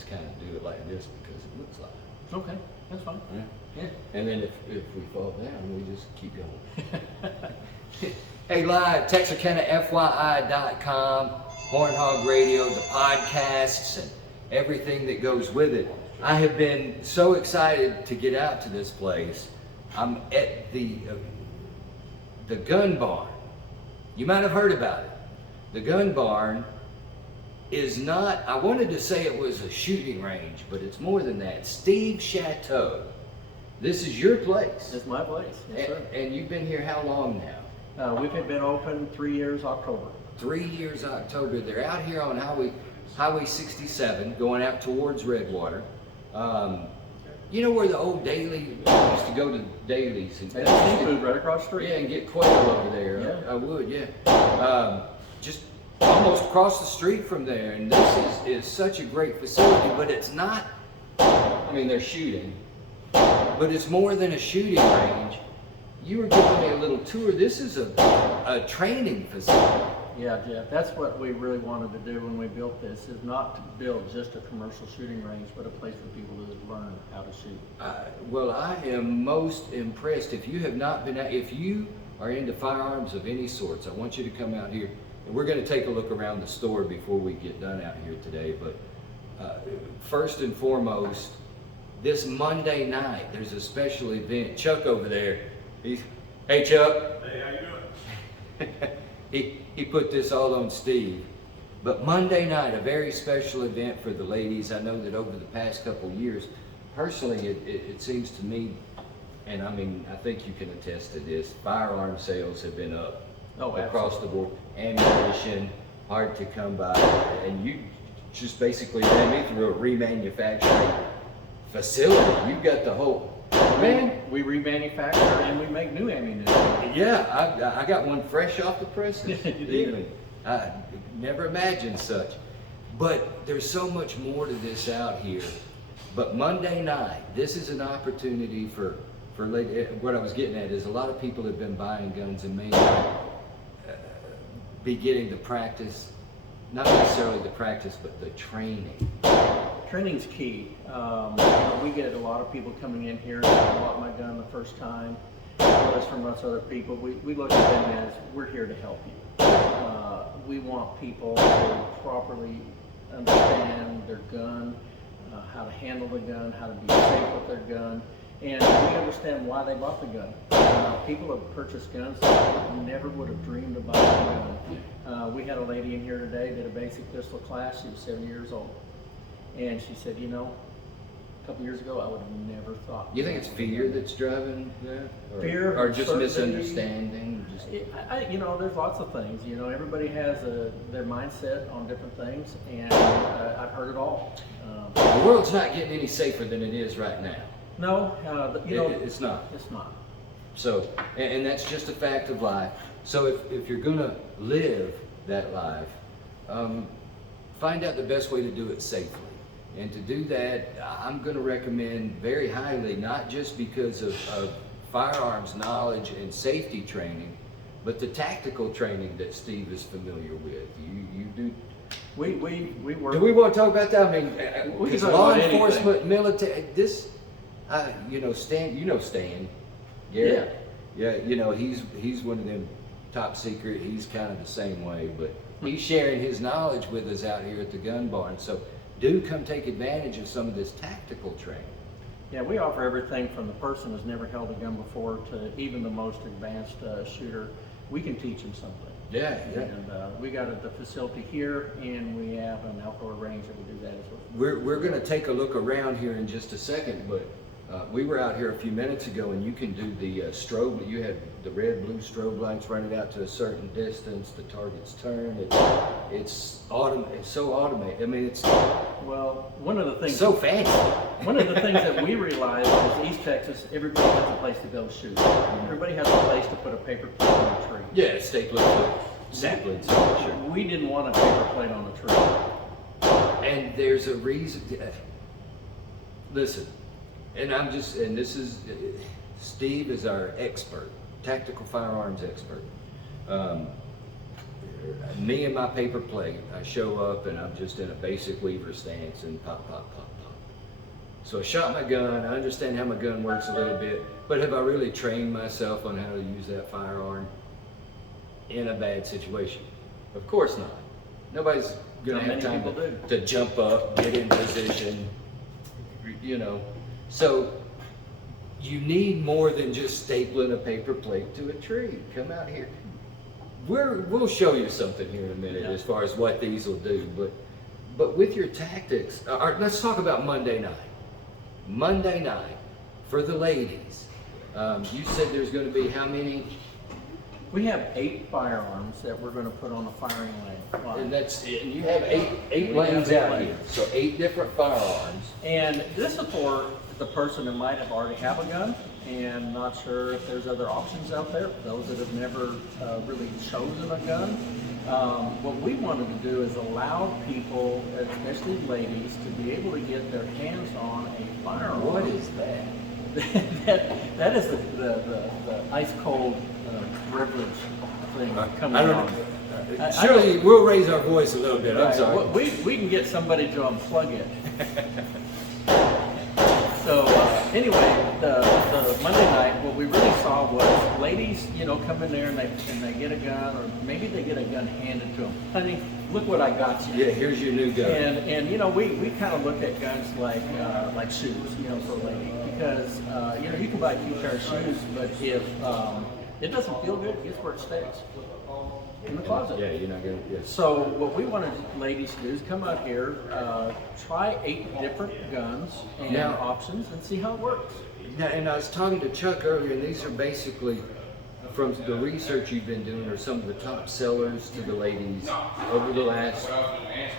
just kind of do it like this because it looks like it. Okay, that's fine. Yeah. And then if we fall down, we just keep going. Hey, live, TexarkanaFYI.com, Horn Hog Radio, the podcasts, and everything that goes with it. I have been so excited to get out to this place. I'm at the gun barn. You might have heard about it. The gun barn is not, I wanted to say it was a shooting range, but it's more than that. Steve Chateau. This is your place. It's my place, yes, sir. And you've been here how long now? We've been open 3 years, October. 3 years, October. They're out here on Highway 67, going out towards Redwater. You know where the old Daily, I used to go to Dailies and seafood right across the street. Yeah, and get quail over there. Yeah. I would, yeah. Just almost across the street from there, and this is such a great facility, but it's not, I mean, they're shooting, but it's more than a shooting range. You were giving me a little tour. This is a training facility. Yeah, Jeff, that's what we really wanted to do when we built this, is not to build just a commercial shooting range, but a place for people to learn how to shoot. Well, I am most impressed. If you have not been out, if you are into firearms of any sorts, I want you to come out here. And we're going to take a look around the store before we get done out here today. But first and foremost, this Monday night, there's a special event. Chuck over there, hey Chuck. Hey, how you doing? He put this all on Steve. But Monday night, a very special event for the ladies. I know that over the past couple years, personally, it seems to me, and I mean, I think you can attest to this, firearm sales have been up across the board. Ammunition, hard to come by, and you just basically ran me through a remanufacturing facility. You've got the whole, man. We remanufacture and we make new ammunition. Yeah, I got one fresh off the presses. You did. I never imagined such. But there's so much more to this out here. But Monday night, this is an opportunity for what I was getting at is a lot of people have been buying guns and may not be getting the practice, not necessarily the practice, but the training. Training's key. We get a lot of people coming in here that bought my gun the first time, as well as from us other people. We look at them as we're here to help you. We want people to properly understand their gun, how to handle the gun, how to be safe with their gun, and we understand why they bought the gun. People have purchased guns that never would have dreamed of buying a gun. We had a lady in here today that did a basic pistol class. She was 7 years old. And she said, you know, a couple years ago, I would have never thought. You think it's fear that's driving that? Fear, or just uncertainty. Misunderstanding? You know, there's lots of things. You know, everybody has their mindset on different things, and I've heard it all. The world's not getting any safer than it is right now. No, you know, it's not. It's not. So, and that's just a fact of life. So if you're gonna live that life, find out the best way to do it safely. And to do that, I'm going to recommend very highly, not just because of firearms knowledge and safety training, but the tactical training that Steve is familiar with. You do. We work. Do we want to talk about that? I mean, because law enforcement, anything. military, this, Stan, Stan, Garrett. Yeah, you know, he's one of them top secret. He's kind of the same way, but he's sharing his knowledge with us out here at the gun barn. So do come take advantage of some of this tactical training. Yeah, we offer everything from the person who's never held a gun before to even the most advanced shooter. We can teach them something. Yeah. And we got the facility here, and we have an outdoor range that we do that as well. We're going to take a look around here in just a second, but we were out here a few minutes ago, and you can do the strobe. You had the red, blue strobe lights running out to a certain distance. The targets turn. It's so automated. I mean, it's one of the things so fancy. One of the things that we realize is East Texas, everybody has a place to go shoot. Everybody has a place to put a paper plate on a tree. Yeah, stapler, sapling, sure. We didn't want a paper plate on a tree. And there's a reason. Listen, and this is, Steve is our expert, tactical firearms expert. me and my paper plate, I show up and I'm just in a basic weaver stance and pop, pop, pop, pop. So I shot my gun, I understand how my gun works a little bit, but have I really trained myself on how to use that firearm in a bad situation? Of course not. Nobody's gonna have time to jump up, get in position, you know. So you need more than just stapling a paper plate to a tree. Come out here. We'll show you something here in a minute as far as what these will do, but with your tactics, let's talk about Monday night. Monday night for the ladies. You said there's going to be how many? We have 8 firearms that we're going to put on the firing line. And that's it. You have eight lanes out here, so 8 different firearms. And this is for the person who might have already have a gun and not sure if there's other options out there. Those that have never really chosen a gun. What we wanted to do is allow people, especially ladies, to be able to get their hands on a firearm. What is that? that is the ice cold beverage thing coming I on. don't know. Surely we'll raise our voice a little bit. I'm Right. sorry. We can get somebody to unplug it. So anyway, the Monday night, what we really saw was ladies, come in there and they get a gun, or maybe they get a gun handed to them. Honey, look what I got you. Yeah, here's your new gun. And we kind of look at guns like shoes, for a lady, because you can buy a cute pair of shoes, but if it doesn't feel good, guess where it stays? In the closet. Yeah, you're not gonna. Yes. So what we wanted ladies to do is come out here, try 8 different guns and options, and see how it works. Now, and I was talking to Chuck earlier, and these are basically from the research you've been doing, are some of the top sellers to the ladies over the last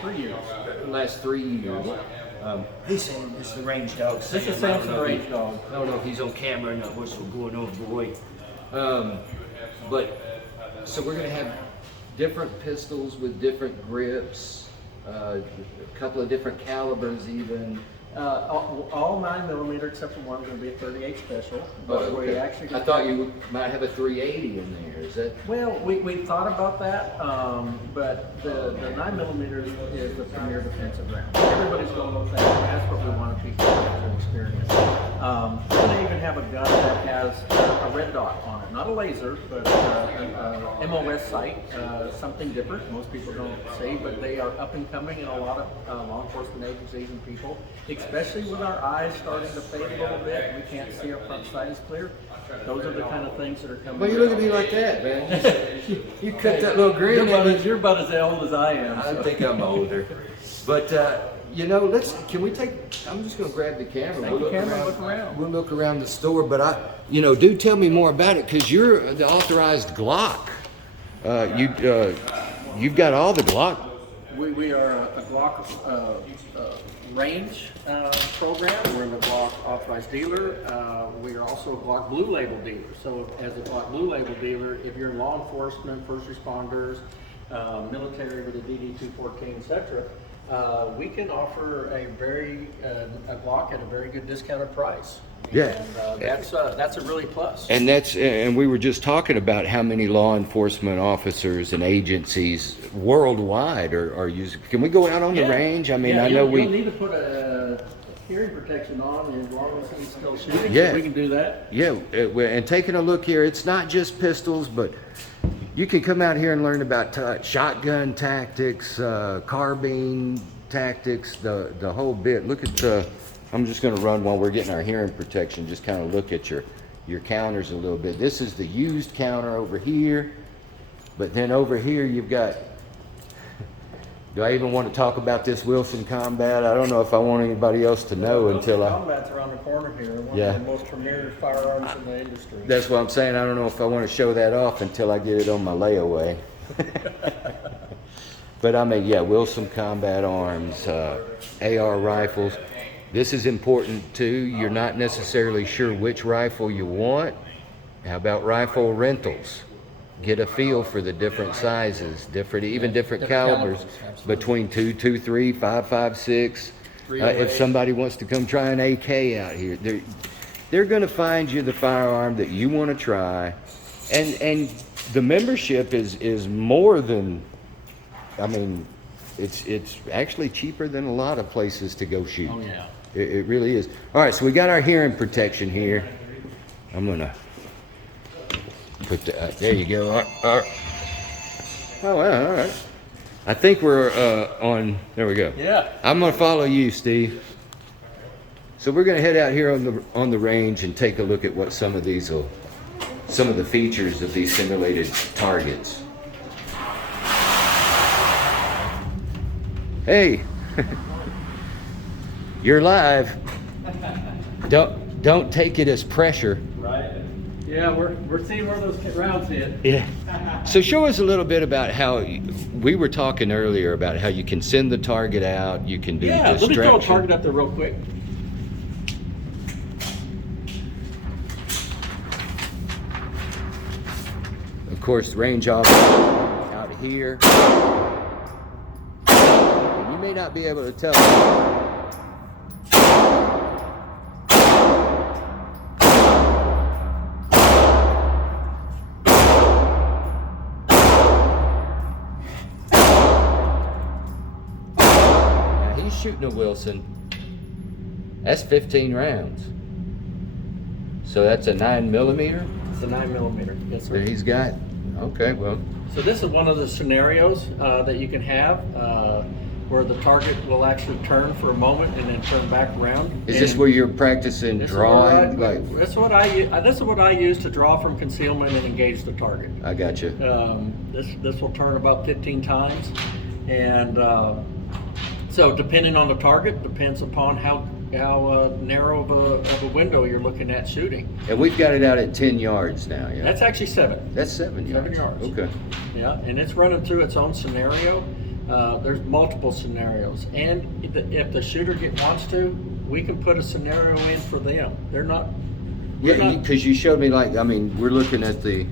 3 years. Last 3 years. He's saying it's the range dog. This is Samson the range dog. I don't know if he's on camera or not. What's going on, boy? But so we're gonna have different pistols with different grips, a couple of different calibers even. All 9mm except for one is going to be a 38 special. But we actually I thought you might have a 380 in there. Is that? Well, we thought about that, but the 9mm is the premier defensive round. Everybody's going with that. That's what we wanted people to experience. We're going to even have a gun that has a red dot on it, not a laser, but an MOS sight, something different. Most people don't see, but they are up and coming in a lot of law enforcement agencies and people. Especially with our eyes starting to fade a little bit, we can't see our front sight is clear. Those are the kind of things that are coming. Well, you look at me like that, man. You cut that little grin. You're about as old as I am. I think I'm older. But, can we take, I'm just going to grab the camera. Look around. We'll look around the store, but do tell me more about it, because you're the authorized Glock. You've got all the Glock. We are a Glock range program. We're the Glock authorized dealer. We are also a Glock Blue Label dealer. So as a Glock Blue Label dealer, if you're in law enforcement, first responders, military with a DD-214, etc., we can offer a Glock at a very good discounted price. Yeah. And that's a really plus. And we were just talking about how many law enforcement officers and agencies worldwide are using. Can we go out on the range? I mean, I know you'll need to put a hearing protection on as long as he's still shooting. Yeah. So we can do that. Yeah, and taking a look here, it's not just pistols, but you can come out here and learn about shotgun tactics, carbine tactics, the whole bit. Look at I'm just going to run while we're getting our hearing protection, just kind of look at your counters a little bit. This is the used counter over here, but then over here you've got, do I even want to talk about this Wilson Combat? I don't know if I want anybody else to know until Combat's around the corner here, one of the most premier firearms in the industry. That's what I'm saying. I don't know if I want to show that off until I get it on my layaway. But I mean, Wilson Combat Arms, AR rifles. This is important too. You're not necessarily sure which rifle you want. How about rifle rentals? Get a feel for the different sizes, different calibers, between 2.23, 5.56. If somebody wants to come try an AK out here, they're going to find you the firearm that you want to try, and the membership is more than, I mean, it's actually cheaper than a lot of places to go shoot. Oh, yeah. It really is. All right, so we got our hearing protection here. I'm gonna put there you go. All right. Oh, well, all right. I think we're on, there we go. Yeah. I'm gonna follow you, Steve. So we're gonna head out here on the range and take a look at what some of the features of these simulated targets. Hey, you're live. Don't take it as pressure. Right. Yeah, we're seeing where those rounds hit. Yeah. So show us a little bit about how we were talking earlier about how you can send the target out. You can do Let me throw a distraction. target up there real quick. Of course, range off out here. And you may not be able to tell. Now he's shooting a Wilson. That's 15 rounds. So that's a 9mm. It's a 9mm. Yes, sir. that he's got. Okay, well, So this is one of the scenarios that you can have where the target will actually turn for a moment and then turn back around. is this where you're practicing This is drawing? what That's what this is what I use to draw from concealment and engage the target. I got you. This will turn about 15 times, and so depending on the target, depends upon how narrow of a window you're looking at shooting. And we've got it out at 10 yards now. Yeah, That's actually 7. that's 7 yards. 7 yards. Okay. Yeah, and it's running through its own scenario. There's multiple scenarios, and if the shooter wants to, we can put a scenario in for them. They're not. Yeah, because you showed me we're looking at the.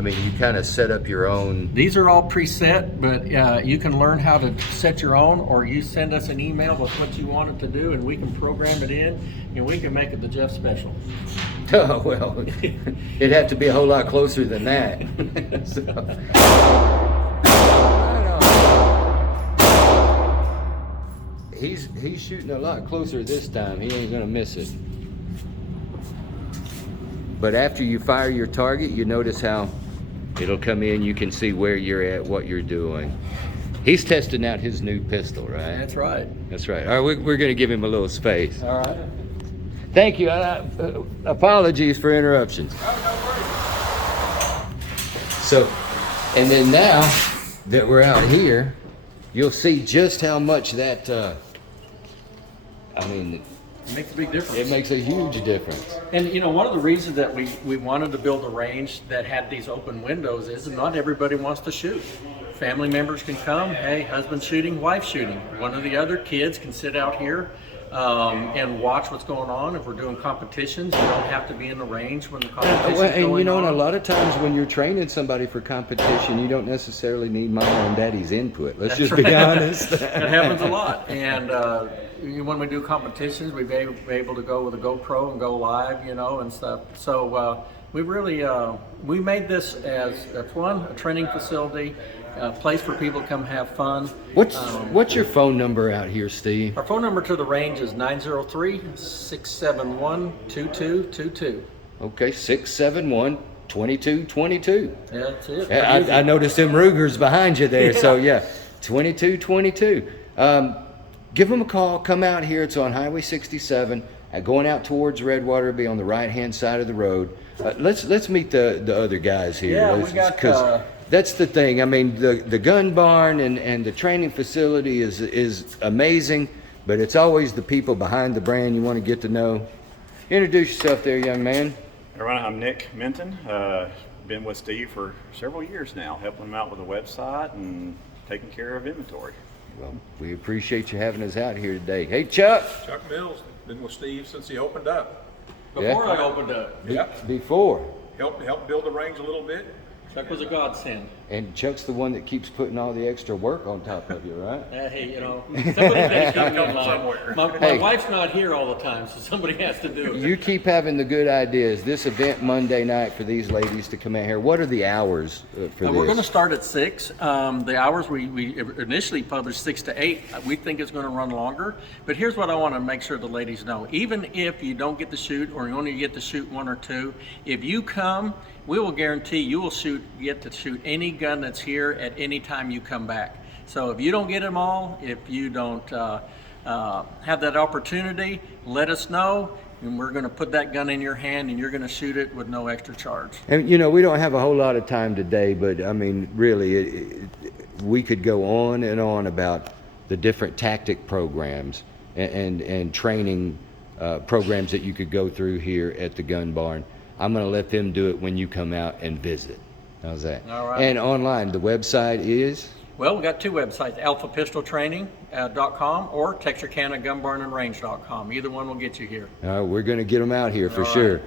You kind of set up your own. These are all preset, but you can learn how to set your own, or you send us an email with what you want it to do, and we can program it in, and we can make it the Jeff special. Oh well, it'd have to be a whole lot closer than that. So, he's shooting a lot closer this time. He ain't gonna miss it. But after you fire your target, you notice how it'll come in. You can see where you're at, what you're doing. He's testing out his new pistol, right? That's right. That's right. All right, we're going to give him a little space. All right. Thank you. Apologies for interruptions. So, and then now that we're out here, you'll see just how much that, It makes a big difference. it makes a huge difference. And one of the reasons that we wanted to build a range that had these open windows is not everybody wants to shoot. Family members can come, hey, husband shooting, wife shooting. One of the other kids can sit out here and watch what's going on. If we're doing competitions, you don't have to be in the range when the competition's going on. And a lot of times when you're training somebody for competition, you don't necessarily need mom and daddy's input. Let's just be honest. That happens a lot. And when we do competitions, we've been able to go with a GoPro and go live, and stuff. So we really, we made this as a training facility, a place for people to come have fun. What's your phone number out here, Steve? Our phone number to the range is 903-671-2222. Okay, 671-2222. That's it. I noticed them Rugers behind you there, so yeah, 2222. Give them a call. Come out here. It's on Highway 67. Going out towards Redwater, be on the right-hand side of the road. Let's meet the other guys here. Yeah, we got. Because that's the thing. The gun barn and the training facility is amazing, but it's always the people behind the brand you want to get to know. Introduce yourself there, young man. Everyone, I'm Nick Minton. Been with Steve for several years now, helping him out with the website and taking care of inventory. Well, we appreciate you having us out here today. Hey, Chuck. Chuck Mills, been with Steve since he opened up. Before I opened up. Yeah. Before. Helped build the range a little bit. Chuck was a godsend. And Chuck's the one that keeps putting all the extra work on top of you, right? Hey, you know, somebody's got to come in line. somewhere. My Hey. wife's not here all the time, so somebody has to do it. You keep having the good ideas. This event Monday night for these ladies to come out here. What are the hours for this? We're going to start at 6. The hours we initially published 6 to 8. We think it's going to run longer. But here's what I want to make sure the ladies know. Even if you don't get to shoot, or you only get to shoot 1 or 2, if you come, we will guarantee you will get to shoot any gun that's here at any time you come back. So if you don't get them all, if you don't have that opportunity, let us know, and we're going to put that gun in your hand, and you're going to shoot it with no extra charge. And you know, we don't have a whole lot of time today, but I mean, really, we could go on and on about the different tactic programs and training programs that you could go through here at the gun barn. I'm going to let them do it when you come out and visit. How's that? All right. And online, the website is? Well, we got 2 websites, alphapistoltraining.com or Texarkana Gun Barn and Range.com. Either one will get you here. We're going to get them out here for All right. sure.